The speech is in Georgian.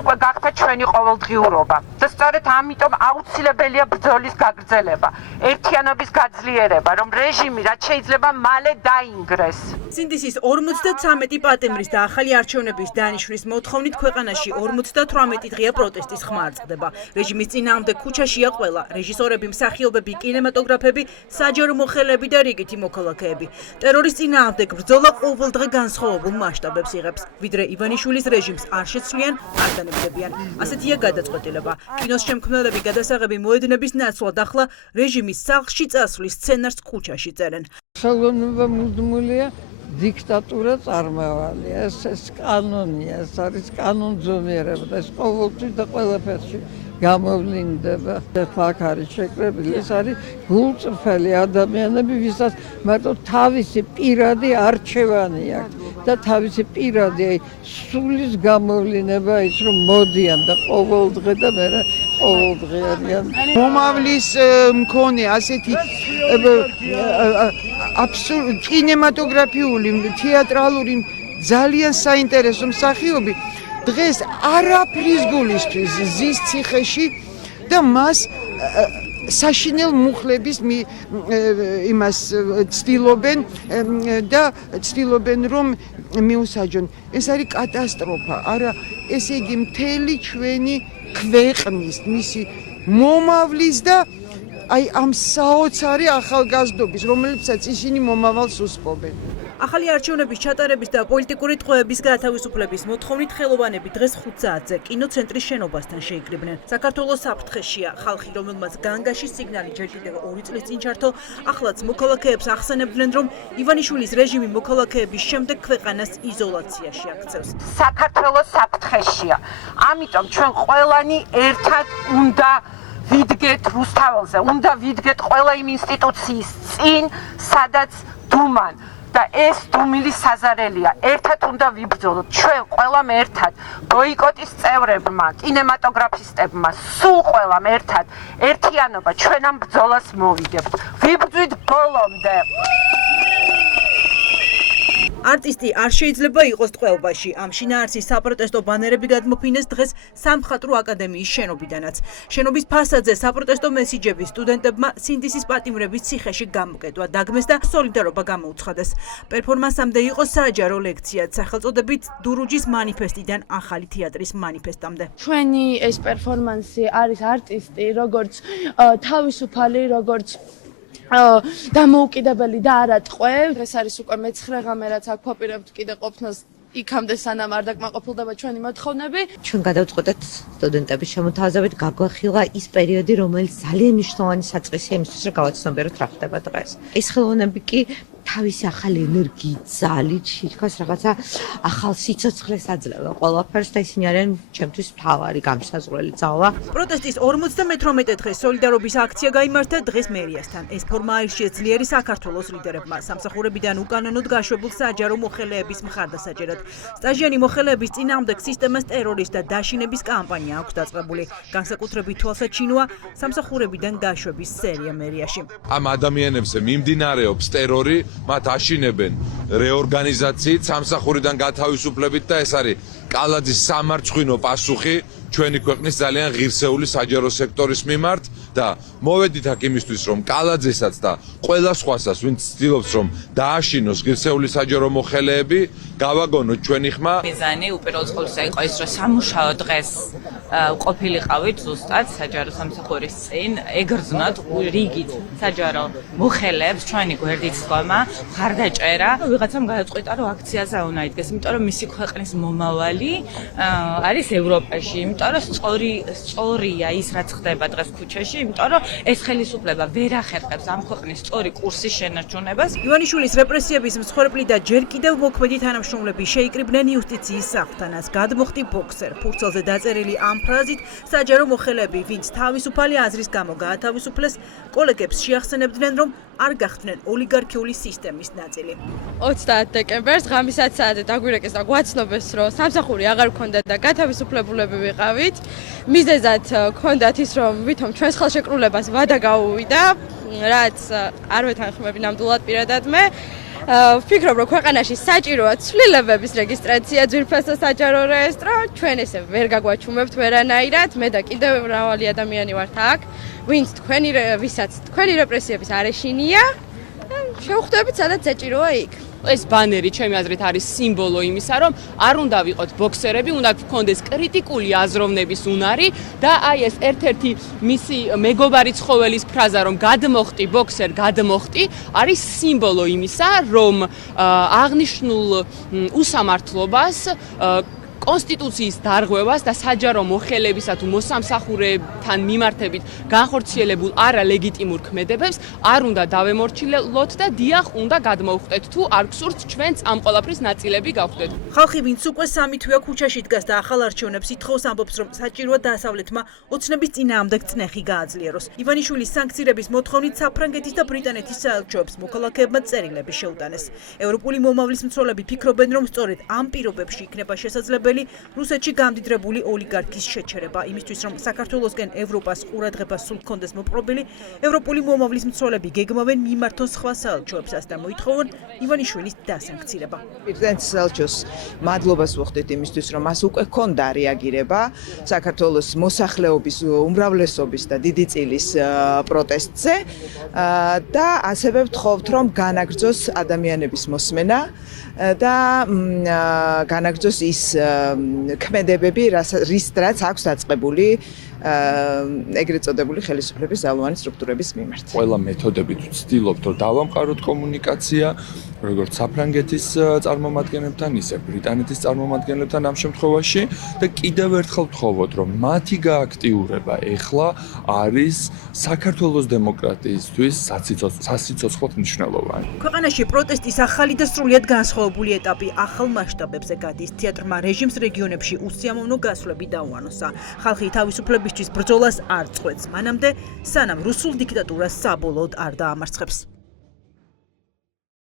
უკვე გახდა ჩვენი ყოველდღიურობა და სწორედ ამიტომ აუცილებელია ბრძოლის გაგრძელება, ერთიანობის გაძლიერება, რომ რეჟიმი რაც შეიძლება მალე დაინგრეს. სინდისის 53 პატიმრის და ახალი არჩევნების დანიშვნის მოთხოვნით ქვეყანაში 58 დღეა პროტესტის ხმა არწყდება. რეჟიმის წინააღმდეგ ქუჩაშია ყველა: რეჟისორები, მსახიობები, კინემატოგრაფები, საჯარო მოხელეები და რიგითი მოქალაქეები. ტერორის წინააღმდეგ ბრძოლა ყოველდღე განსხვავებულ მასშტაბებს იღებს. ვიდრე ივანიშვილის რეჟიმს არ შეცვლიან, არ დანებდებიან. ასეთია გადაწყვეტილება. კინოს შემქმნელები გადასაღები მოედნების ნაცვლად ახლა რეჟიმის სახლში წასვლის სცენარს ქუჩაში წერენ. ხელოვნება მუდმულია დიქტატურა წარმავალია, ეს კანონია, ეს არის კანონზომიერება და ეს ყოველთვის და ყველაფერში გამოვლინდება. ახლა აქ არის შეკრებილი, ეს არის გულწრფელი ადამიანები, ვისაც მარტო თავისი პირადი არჩევანი აქვს და თავისი პირადი სულის გამოვლინება ის რომ მოდიან და ყოველდღე და მე ყოველდღე არიან. მომავლის მქონე ასეთი აბსოლუტ კინემატოგრაფიული, თეატრალური ძალიან საინტერესო მსახიობი დღეს არაფრის გულისთვის ზის ციხეში და მას საშინელ მუხლების იმას ცდილობენ და ცდილობენ რომ მიუსაჯონ. ეს არის კატასტროფა. არა, ესე იგი მთელი ჩვენი ქვეყნის მისი მომავლის და აი ამ საოცარი ახალგაზრდობის, რომელიცაც ისინი მომავალს უსპობენ. ახალი არჩევნების ჩატარების და პოლიტიკური ტყვეების გათავისუფლების მოთხოვნით ხელოვანები დღეს 5 საათზე კინოცენტრის შენობასთან შეიკრიბნენ. საქართველოს საფრთხეშია ხალხი, რომელმაც განგაში სიგნალი ჯერ კიდევ 2 წლის წინ ჩართო, ახლაც მოქალაქეებს ახსენებდნენ, რომ ივანიშვილის რეჟიმი მოქალაქეების შემდეგ ქვეყანას იზოლაციაში აქცევს. საქართველოს საფრთხეშია. ამიტომ ჩვენ ყველანი ერთად უნდა ვიდგეთ რუსთაველზე, უნდა ვიდგეთ ყველა იმ ინსტიტუციის წინ, სადაც დუმან და ეს დუმილი საზარელია. ერთად უნდა ვიბრძოლოთ. ჩვენ ყველამ ერთად, ბოიკოტის წევრებმა, კინემატოგრაფისტებმა, სულ ყველამ ერთად ერთიანობა ჩვენ ამ ბრძოლას მოვიგებთ. ვიბრძვით ბოლომდე. არტისტი არ შეიძლება იყოს ტყვეობაში. ამ შინაარსის საპროტესტო ბანერები გადმოფინეს დღეს სამხატვრო აკადემიის შენობიდანაც. შენობის ფასადზე საპროტესტო მესიჯები სტუდენტებმა სინდისის პატიმრების ციხეში გამოკეტვა დაგმეს და სოლიდარობა გამოუცხადეს. პერფორმანსამდე იყო საჯარო ლექციაც სახელწოდებით დურუჯის მანიფესტიდან ახალი თეატრის მანიფესტამდე. ჩვენი ეს პერფორმანსი არის არტისტი, როგორც თავისუფალი, როგორც დამოუკიდებელი და არა ტყვე. ეს არის უკვე მე-9 ღამე რაც აქ ვაპირებთ კიდე ყოფნას იქამდე სანამ არ დაკმაყოფილდება ჩვენი მოთხოვნები. ჩვენ გადავწყვეტეთ სტუდენტების შემოთავაზებით გაგვახილა ის პერიოდი, რომელიც ძალიან მნიშვნელოვანი საწყისია იმისთვის, რომ გავაცნობიეროთ რა ხდება დღეს. ეს ხელოვნები კი თავისი ახალი ენერგიით, ძალით, თითქოს რაღაცა ახალ სიცოცხლეს აძლევენ ყველაფერს და ისინი არიან ჩემთვის მთავარი გამსაზღვრელი ძალა. პროტესტის 58 დღეს სოლიდარობის აქცია გაიმართა დღეს მერიასთან. ეს ფორმა აირჩიეს ძლიერი საქართველოს ლიდერებმა, სამსახურებიდან უკანონოდ გაშვებულ საჯარო მოხელეების მხარდასაჭერად. სტაჟიანი მოხელეების წინააღმდეგ სისტემას ტერორის და დაშინების კამპანია აქვს დაწყებული. განსაკუთრებით თვალსაჩინოა სამსახურებიდან გაშვების სერია მერიაში. ამ ადამიანებზე მიმდინარეობს ტერორი, მათ აშინებენ რეორგანიზაციით, სამსახურიდან გათავისუფლებით და ეს არის კალაძის სამარცხვინო პასუხი ჩვენი ქვეყნის ძალიან ღირსეული საჯარო სექტორის მიმართ და მოვედით აქ იმისთვის, რომ კალაძესაც და ყველა სხვასაც, ვინც ცდილობს, რომ დააშინოს ღირსეული საჯარო მოხელეები, გავაგონოთ ჩვენი ხმა. მიზანი უპირველეს ყოვლისა იყო ის, რომ სამუშაო დღეს ყოფილიყავით ზუსტად საჯარო სამსახურის წინ, ეგრძნოთ რიგით საჯარო მოხელეებს ჩვენი გვერდით სხდომა, მხარდაჭერა. ვიღაცამ გადაწყვიტა, რომ აქციაზე უნდა იდგეს, იმიტომ რომ მისი ქვეყნის მომავალი არის ევროპაში, იმიტომ რომ სწორია ის რაც ხდება დღეს ქუჩაში, იმიტომ რომ ეს ხელისუფლება ვერ ახერხებს ამ ქვეყნის სწორი კურსის შენარჩუნებას. ივანიშვილის რეპრესიების მსხვერპლი და ჯერ კიდევ მოქმედი თანამშრომლები შეიკრიბნენ იუსტიციის სახლთანაც. გადმოხტი ბოქსერ. ფურცელზე დაწერილი ამ ფრაზით საჯარო მოხელეები, ვინც თავისუფალი აზრის გამო გაათავისუფლეს, კოლეგებს შეახსენებდნენ, რომ არ გახდნენ ოლიგარქიული სისტემის ნაწილი. 30 დეკემბერს ღამის 10 საათზე დაგვირეკეს და გვაცნობეს, რომ სამსახური აღარ გქონდა და გათავისუფლებულები ვიყავით. მიზეზად გქონდათ ის, რომ ვითომ ჩვენს ხელშეკრულებას ვადა გაუვიდა, რაც არ ვეთანხმები ნამდვილად პირადად მე. ვფიქრობ, რომ ქვეყანაში საჭიროა ცვლილებების რეგისტრაცია, ძვირფასო საჯარო რეესტრო, ჩვენ ესე ვერ გაგვაჩუმებთ ვერანაირად, მე და კიდევ მრავალი ადამიანი ვართ აქ, ვისაც თქვენი რეპრესიების არეშინია, შევხვდებით, სადაც საჭიროა იქ. ეს ბანერი ჩემი აზრით არის სიმბოლო იმისა, რომ არ უნდა ვიყოთ ბოქსერები, უნდა გქონდეს კრიტიკული აზროვნების უნარი და აი ეს ერთ-ერთი მისი მეგობარი ცხოველის ფრაზა, რომ გადმოხტი ბოქსერ, გადმოხტი, არის სიმბოლო იმისა, რომ აღნიშნულ უსამართლობას კონსტიტუციის დარღვევას და საჯარო მოხელებისა თუ მოსამსახურეებთან მიმართებით განხორციელებულ არალეგიტიმურ ქმედებებს არ უნდა დავემორჩილოთ და დიახ უნდა გადმოვხდეთ თუ არ გსურთ ჩვენც ამ ყველაფრის ნაწილები გავხდეთ. ხალხი, ვინც უკვე სამი თვეა ქუჩაში დგას და ახალ არჩევნებს ითხოვს, ამბობს, რომ საჭიროა დასავლეთმა ოცნების წინააღმდეგ წნეხი გააძლიეროს. ივანიშვილის სანქცირების მოთხოვნით საფრანგეთის და ბრიტანეთის საელჩოებს მოქალაქეებმა წერილები შეუტანეს. ევროპული მომავლის მცველები ფიქრობენ, რომ სწორედ ამ პირობებში იქნება შესაძლებელი რუსეთში გამდიდრებული ოლიგარქის შეჩერება. იმისთვის, რომ საქართველოსკენ ევროპას ყურადღება სულ ჰქონდეს მოპყრობილი, ევროპული მომავლის მცველები გეგმავენ მიმართონ სხვა საელჩოებსაც და მოითხოვონ ივანიშვილის დასანქცირება. პრეზიდენტ საელჩოს მადლობას ვუხდით იმისთვის, რომ მას უკვე ჰქონდა რეაგირება საქართველოს მოსახლეობის უმრავლესობის და დიდი წილის პროტესტზე და ასევე ვთხოვთ, რომ განაგრძოს ადამიანების მოსმენა და განაგრძოს ის ქმედებები, რაც აქვს დაწყებული ეგრეთ წოდებული ხელისუფლების ძალოვანი სტრუქტურების მიმართ. ყველა მეთოდებით ვცდილობთ, რომ დავამყაროთ კომუნიკაცია, როგორც საფრანგეთის წარმომადგენლებთან, ისე ბრიტანეთის წარმომადგენლებთან ამ შემთხვევაში და კიდევ ერთხელ ვთხოვოთ, რომ მათი გააქტიურება ეხლა არის საქართველოს დემოკრატიისთვის სასიცოცხლოდ მნიშვნელოვანი. ქვეყანაში პროტესტის ახალი და სრულიად განსხვავებული ეტაპი ახალ მასშტაბებზე გადის. თეატრმა რეჟიმს რეგიონებში უსიამოვნო გასვლები დაუანოსა. ხალხი თავისუფლებისთვის ბრძოლას არ წყვეტს, მანამდე სანამ რუსულ დიქტატურას საბოლოოდ არ დაამარცხებს.